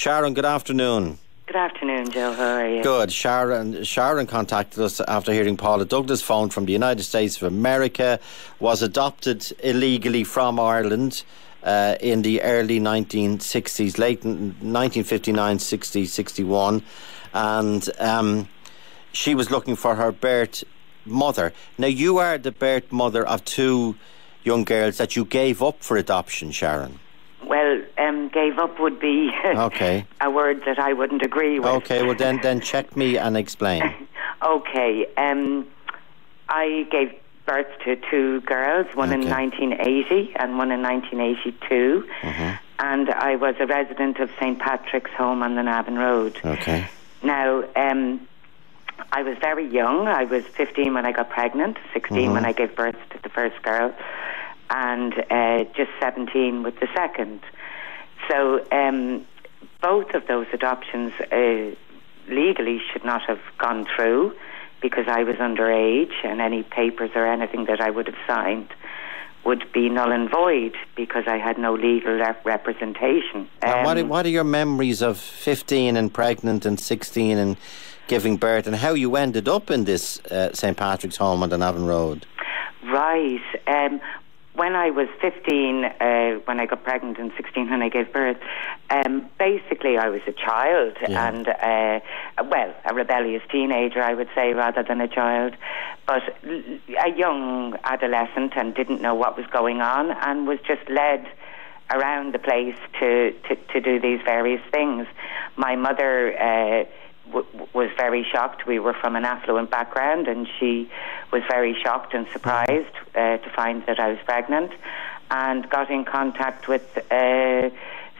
Sharon, good afternoon. Good afternoon, Joe. How are you? Good. Sharon contacted us after hearing Paula Douglas phone from the United States of America, was adopted illegally from Ireland in the early 1960s, late 1959, 60, 61, and she was looking for her birth mother. Now, you are the birth mother of two young girls that you gave up for adoption, Sharon. Well, gave up would be okay. a word that I wouldn't agree with. Okay, well then check me and explain. Okay, I gave birth to two girls, one in 1980 and one in 1982, and I was a resident of St. Patrick's home on the Navan Road. Okay. Now, I was very young. I was 15 when I got pregnant, 16 when I gave birth to the first girl, and just 17 with the second. So both of those adoptions legally should not have gone through because I was underage, and any papers or anything that I would have signed would be null and void because I had no legal representation. What are your memories of 15 and pregnant and 16 and giving birth, and how you ended up in this St. Patrick's home on the Navan Road? Right. When I was 15, when I got pregnant, and 16 when I gave birth, basically I was a child and, a rebellious teenager, I would say, rather than a child, but a young adolescent, and didn't know what was going on and was just led around the place to do these various things. My mother was very shocked. We were from an affluent background, and she was very shocked and surprised to find that I was pregnant, and got in contact with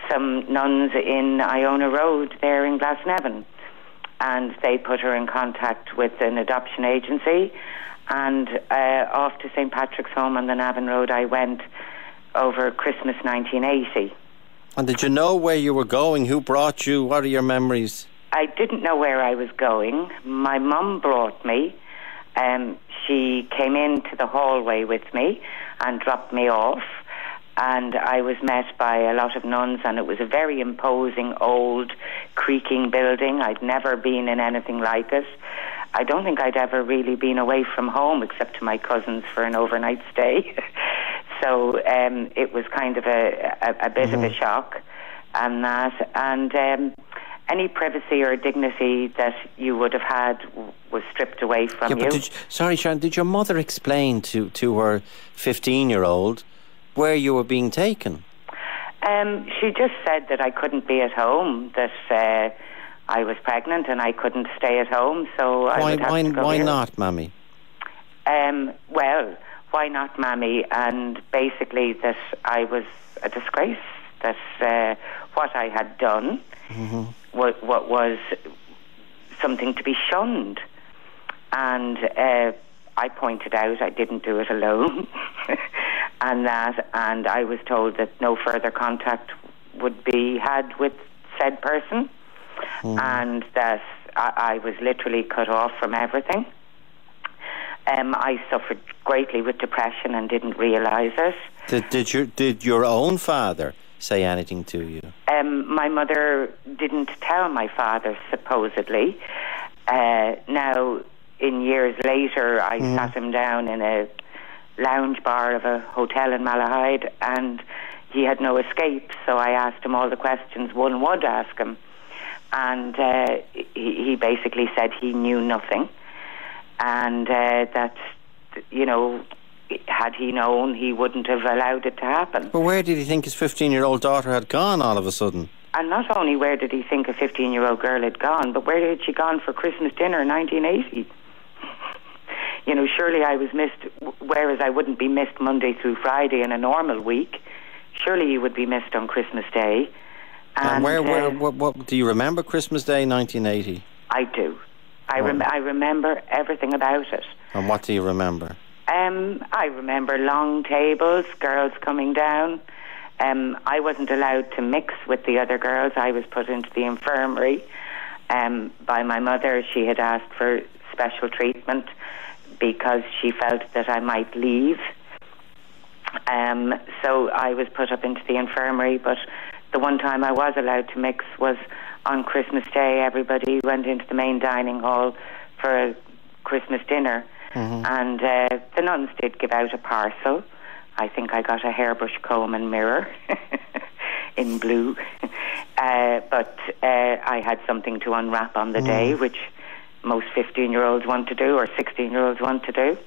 some nuns in Iona Road there in Glasnevin, and they put her in contact with an adoption agency, and off to St. Patrick's home on the Navan Road I went over Christmas 1980. And did you know where you were going? Who brought you? What are your memories? I didn't know where I was going. My mum brought me. She came into the hallway with me and dropped me off, and I was met by a lot of nuns, and it was a very imposing, old, creaking building. I'd never been in anything like it. I don't think I'd ever really been away from home except to my cousins for an overnight stay. So it was kind of a bit of a shock, and that, and any privacy or dignity that you would have had was stripped away from you. Sorry, Sharon, did your mother explain to her 15-year-old where you were being taken? She just said that I couldn't be at home, that I was pregnant and I couldn't stay at home, so I would have to go Why here. not, Mammy? Well, why not, Mammy? And basically that I was a disgrace, that what I had done what was something to be shunned, and I pointed out I didn't do it alone, and I was told that no further contact would be had with said person, and that I was literally cut off from everything. I suffered greatly with depression and didn't realise it. Did your own father say anything to you? My mother didn't tell my father, supposedly. Now, in years later, I sat him down in a lounge bar of a hotel in Malahide, and he had no escape, so I asked him all the questions one would ask him. And he basically said he knew nothing, and that, you know, had he known, he wouldn't have allowed it to happen. But where did he think his 15-year-old daughter had gone all of a sudden? And not only where did he think a 15-year-old girl had gone, but where had she gone for Christmas dinner in 1980? You know, surely I was missed, whereas I wouldn't be missed Monday through Friday in a normal week. Surely he would be missed on Christmas Day. And what do you remember Christmas Day 1980? I do. I remember everything about it. And what do you remember? I remember long tables, girls coming down. I wasn't allowed to mix with the other girls. I was put into the infirmary by my mother. She had asked for special treatment because she felt that I might leave. So I was put up into the infirmary, but the one time I was allowed to mix was on Christmas Day. Everybody went into the main dining hall for a Christmas dinner, and the nuns did give out a parcel. I think I got a hairbrush comb and mirror in blue, but I had something to unwrap on the day, which most 15-year-olds want to do, or 16-year-olds want to do.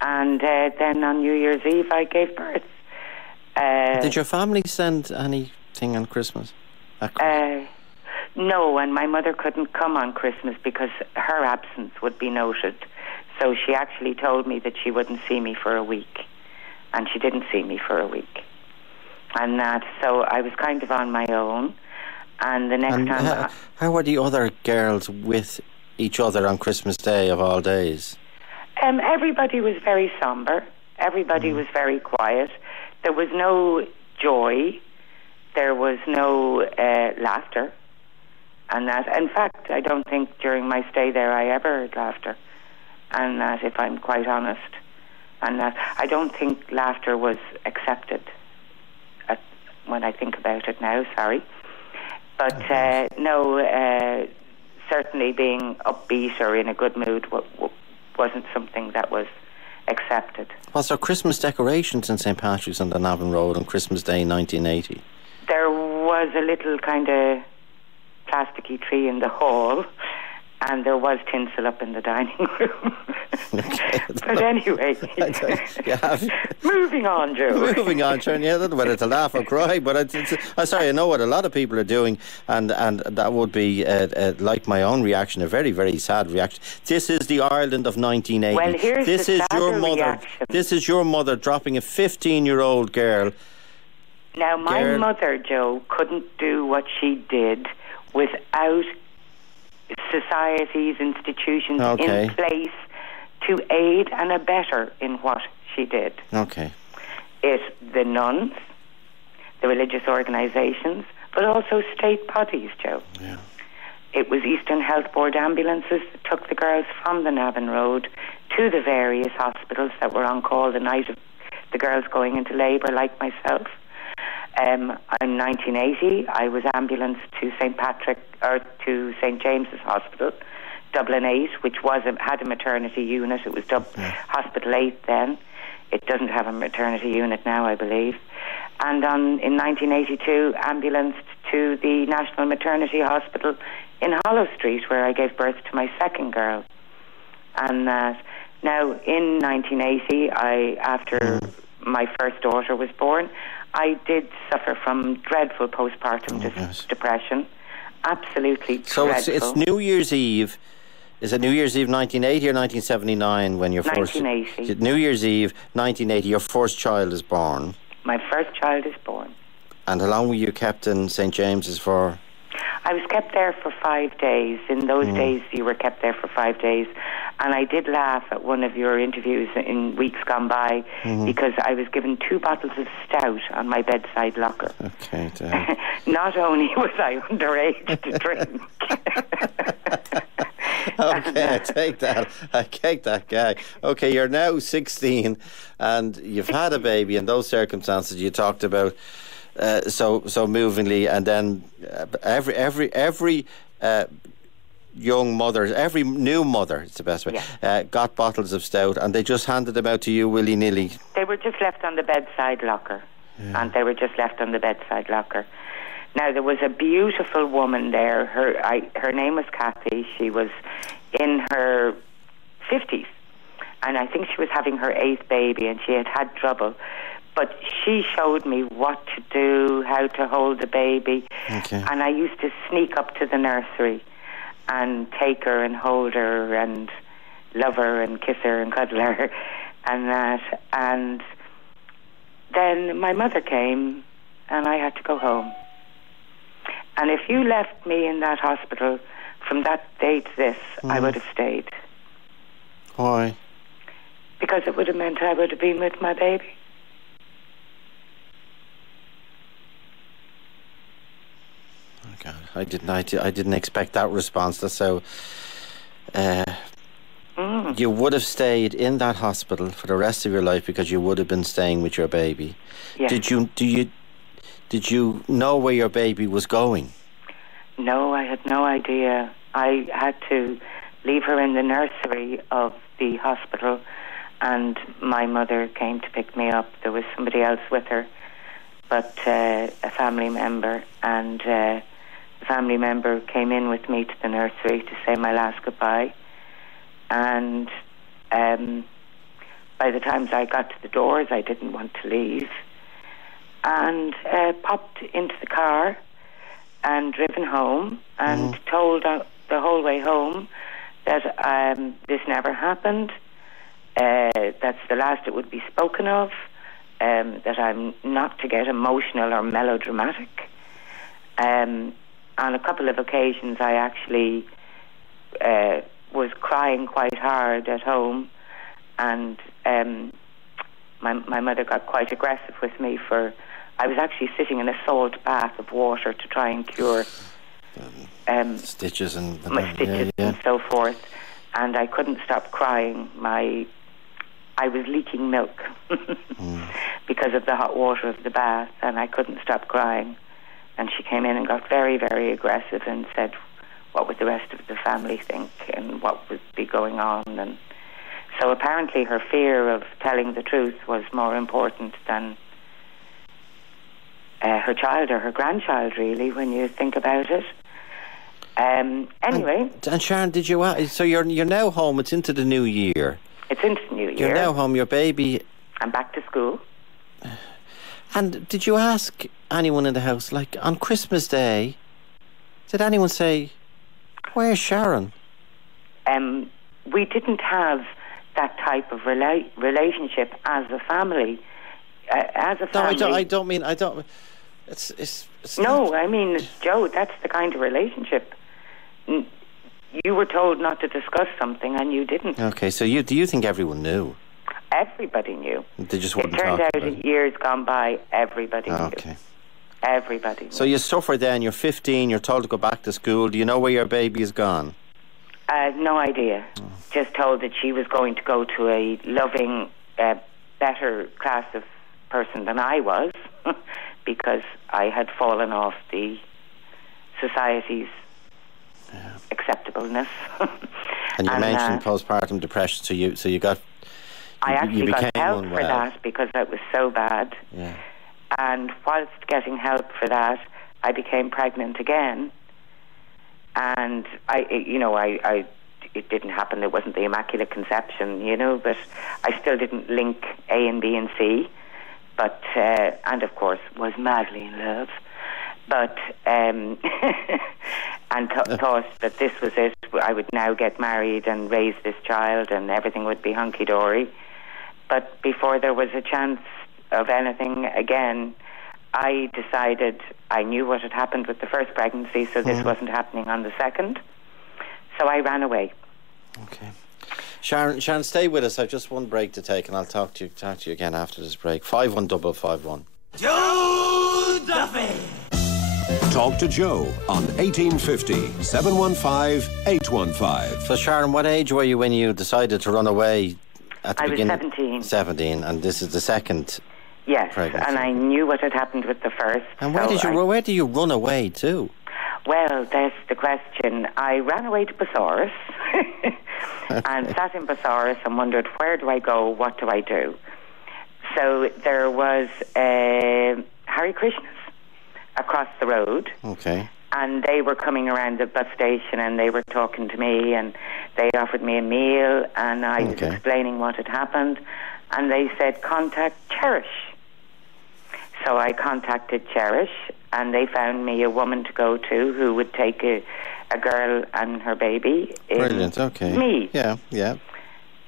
And then on New Year's Eve I gave birth. Did your family send anything on Christmas? No, and my mother couldn't come on Christmas because her absence would be noted. So she actually told me that she wouldn't see me for a week. And she didn't see me for a week. And so I was kind of on my own. And the next time... How were the other girls with each other on Christmas Day of all days? Everybody was very somber. Everybody was very quiet. There was no joy. There was no laughter. And in fact, I don't think during my stay there I ever heard laughter. And if I'm quite honest. And I don't think laughter was accepted when I think about it now, sorry. But no, certainly being upbeat or in a good mood wasn't something that was accepted. Was there Christmas decorations in St. Patrick's on the Navan Road on Christmas Day 1980? There was a little kind of plasticky tree in the hall, and there was tinsel up in the dining room. Okay. But anyway, moving on, Joe. Moving on, Sharon. Yeah, I don't know whether to laugh or cry, but I'm sorry, I know what a lot of people are doing, and that would be, like my own reaction, a very, very sad reaction. This is the Ireland of 1980. Well, here's this the is your mother. reaction. This is your mother dropping a 15-year-old girl. Now, my mother, Joe, couldn't do what she did without societies, institutions in place to aid and abet her in what she did. Okay. The nuns, the religious organisations, but also state bodies, Joe. Yeah. It was Eastern Health Board ambulances that took the girls from the Navan Road to the various hospitals that were on call the night of the girls going into labour, like myself. In 1980, I was ambulanced to St. Patrick, or to St. James's Hospital, Dublin 8, which had a maternity unit. It was Hospital 8 then. It doesn't have a maternity unit now, I believe. And in 1982, ambulanced to the National Maternity Hospital in Hollow Street, where I gave birth to my second girl. And now, in 1980, after my first daughter was born, I did suffer from dreadful postpartum depression. Absolutely dreadful. So it's New Year's Eve. Is it New Year's Eve 1980 or 1979 when your 1980. New Year's Eve 1980, your first child is born? My first child is born. And how long were you kept in St. James's for? I was kept there for 5 days. In those days, you were kept there for 5 days. And I did laugh at one of your interviews in weeks gone by because I was given 2 bottles of stout on my bedside locker. Okay. Not only was I underage to drink. Okay, I take that guy. Okay, you're now 16 and you've had a baby in those circumstances you talked about so movingly, and then every young mother, every new mother, it's the best way, got bottles of stout and they just handed them out to you willy-nilly. They were just left on the bedside locker. And they were just left on the bedside locker. Now, there was a beautiful woman there. Her name was Kathy. She was in her 50s. And I think she was having her 8th baby, and she had trouble. But she showed me what to do, how to hold the baby. Okay. And I used to sneak up to the nursery and take her and hold her and love her and kiss her and cuddle her and that. And then my mother came and I had to go home. And if you left me in that hospital from that day to this, I would have stayed. Why? Because it would have meant I would have been with my baby. Oh God, I didn't expect that response. That's so. You would have stayed in that hospital for the rest of your life because you would have been staying with your baby. Yes. Did did you know where your baby was going? No, I had no idea. I had to leave her in the nursery of the hospital, and my mother came to pick me up. There was somebody else with her, but a family member, and the family member came in with me to the nursery to say my last goodbye. And by the time I got to the doors, I didn't want to leave, and popped into the car and driven home, and told the whole way home that this never happened, that's the last it would be spoken of, that I'm not to get emotional or melodramatic. On a couple of occasions I actually was crying quite hard at home, and my mother got quite aggressive with me I was actually sitting in a salt bath of water to try and cure stitches and and so forth, and I couldn't stop crying. I was leaking milk because of the hot water of the bath, and I couldn't stop crying. And she came in and got very, very aggressive and said, what would the rest of the family think and what would be going on. And so apparently her fear of telling the truth was more important than her child or her grandchild, really, when you think about it. Anyway. And Sharon, did you... So you're now home, it's into the new year. It's into the new year. You're now home, your baby... I'm back to school. And did you ask anyone in the house, like, on Christmas Day, did anyone say, where's Sharon? We didn't have that type of relationship as a family. As a family... No, I don't mean... It's no, I mean, Joe, that's the kind of relationship. You were told not to discuss something and you didn't. Okay, so do you think everyone knew? Everybody knew. They just wouldn't talk about it. It turned out in years gone by, everybody knew. Okay. Everybody knew. So you suffer then, you're 15, you're told to go back to school. Do you know where your baby is gone? No idea. Just told that she was going to go to a loving, better class of person than I was, because I had fallen off the society's acceptableness. And you mentioned postpartum depression, so you got... I actually got help for that because it was so bad. Yeah. And whilst getting help for that, I became pregnant again. And it didn't happen. It wasn't the Immaculate Conception, but I still didn't link A and B and C. But, and of course, was madly in love. But, and thought that this was it. I would now get married and raise this child and everything would be hunky-dory. But before there was a chance of anything again, I decided I knew what had happened with the first pregnancy, so this wasn't happening on the second. So I ran away. Okay. Sharon, stay with us. I've just one break to take, and I'll talk to you again after this break. 51551. Joe Duffy! Talk to Joe on 1850 715 815. So Sharon, what age were you when you decided to run away at the beginning? I was 17. 17, and this is the second pregnancy. And I knew what had happened with the first. And where do you run away to? Well, that's the question. I ran away to Besaurus and sat in Besaurus and wondered, where do I go? What do I do? So there was Harry Krishna's across the road. Okay. And they were coming around the bus station and they were talking to me and they offered me a meal and I was explaining what had happened and they said, contact Cherish. So I contacted Cherish and they found me a woman to go to who would take a girl and her baby. Brilliant, okay. Me. Yeah.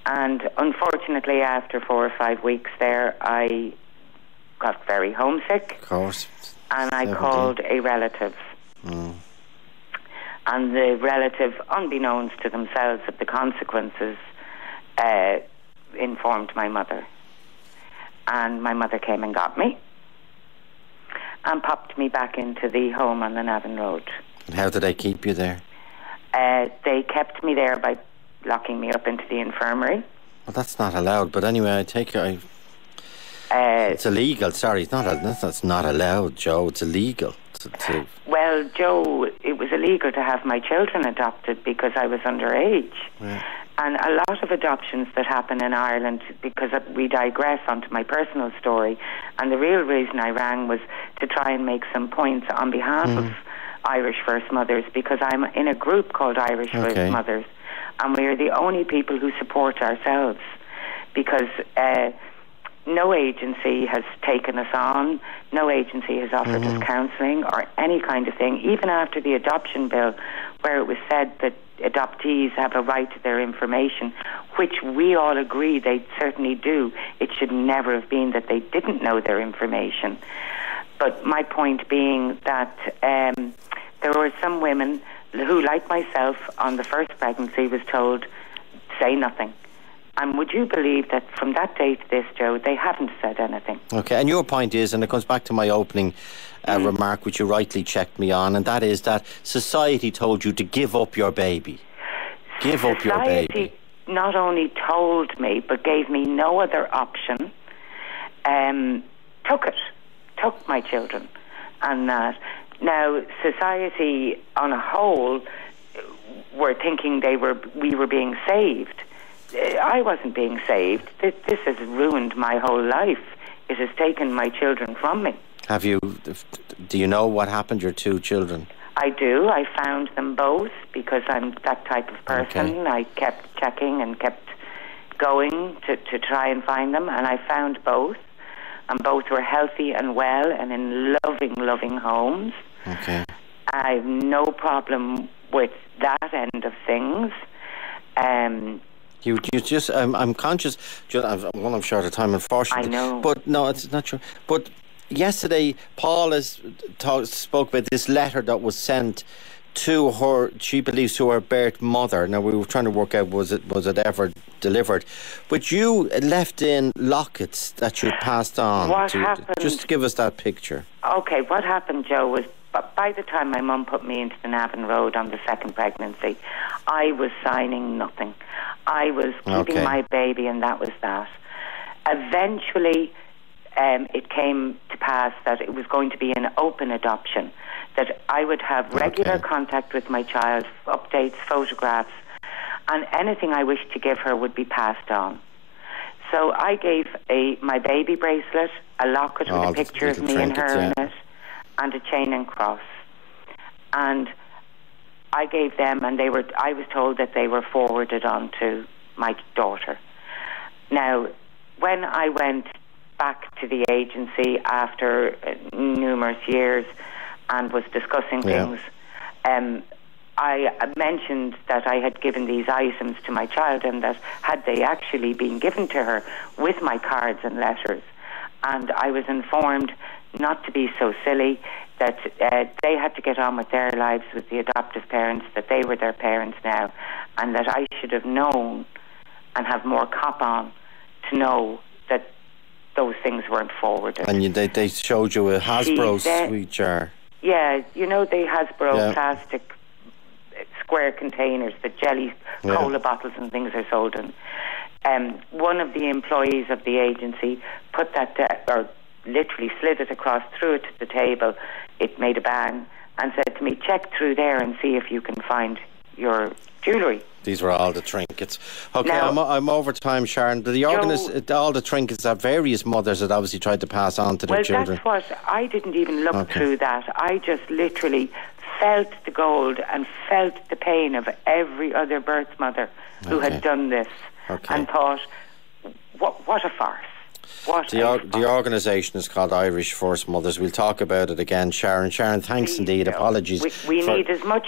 And unfortunately, after 4 or 5 weeks there, I got very homesick. Of course. And I called a relative. And the relative, unbeknownst to themselves of the consequences, informed my mother. And my mother came and got me and popped me back into the home on the Navan Road. And how did they keep you there? They kept me there by locking me up into the infirmary. Well, that's not allowed, but anyway, I take it... It's illegal. Sorry, that's not allowed, Joe. It's illegal. Well, Joe, it was illegal to have my children adopted because I was underage. Yeah. And a lot of adoptions that happen in Ireland, because we digress onto my personal story, and the real reason I rang was to try and make some points on behalf of Irish First Mothers, because I'm in a group called Irish First Mothers, and we're the only people who support ourselves, because no agency has taken us on, no agency has offered us counselling or any kind of thing, even after the adoption bill, where it was said that adoptees have a right to their information, which we all agree they certainly do. It should never have been that they didn't know their information. But my point being that there were some women who, like myself, on the first pregnancy was told, say nothing. And would you believe that from that day to this, Joe, they haven't said anything? Okay, and your point is, and it comes back to my opening remark, which you rightly checked me on, and that is that society told you to give up your baby. Give up your baby. Society not only told me, but gave me no other option. Took my children, and that. Now, society on a whole were thinking we were being saved. I wasn't being saved. This has ruined my whole life. It has taken my children from me. Do you know what happened to your two children? I do. I found them both because I'm that type of person. Okay. I kept checking and kept going to try and find them, and I found both. And both were healthy and well and in loving homes. Okay. I have no problem with that end of things. You just, I'm conscious, I'm short of time, unfortunately. I know. But no, it's not true. But yesterday, Paul spoke about this letter that was sent to her, she believes, to her birth mother. Now, we were trying to work out, was it ever delivered? But you left in lockets that you passed on. What happened? Just give us that picture. Okay, what happened, Joe, was by the time my mum put me into the Navan Road on the second pregnancy, I was signing nothing. I was keeping my baby, and that was that. Eventually, it came to pass that it was going to be an open adoption, that I would have regular contact with my child, updates, photographs, and anything I wished to give her would be passed on. So I gave my baby bracelet, a locket with a picture of me and her in it, and a chain and cross. And I gave them, and I was told that they were forwarded on to my daughter. Now, when I went back to the agency after numerous years and was discussing things, I mentioned that I had given these items to my child, and that had they actually been given to her with my cards and letters. And I was informed not to be so silly, that they had to get on with their lives with the adoptive parents, that they were their parents now, and that I should have known and have more cop on to know that those things weren't forwarded. And they showed you a Hasbro sweet jar. Yeah, you know the Hasbro plastic square containers that jelly cola bottles and things are sold in. One of the employees of the agency put that, or literally slid it across, threw it to the table. It made a bang and said to me, check through there and see if you can find your jewellery. These were all the trinkets. Okay, now, I'm over time, Sharon. All the trinkets that various mothers had obviously tried to pass on to their children. Well, that's what, I didn't even look through that. I just literally felt the gold and felt the pain of every other birth mother who had done this and thought, what a farce. The organisation is called Irish First Mothers. We'll talk about it again, Sharon. Sharon, thanks indeed. Apologies. We need as much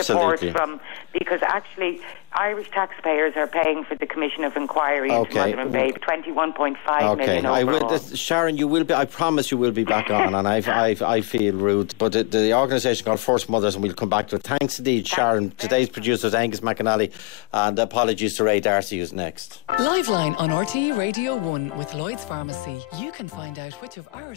support from, because actually Irish taxpayers are paying for the Commission of Inquiry into Mother and Babe, 21.5 million overall. Sharon, you will be. I promise you will be back on. And I feel rude, but the organisation called First Mothers, and we'll come back to it. Thanks indeed, Sharon. Today's producer is Angus McAnally, and apologies to Ray Darcy, who's next. Liveline on RTE Radio 1 with Lloyd's Pharmacy. You can find out which of our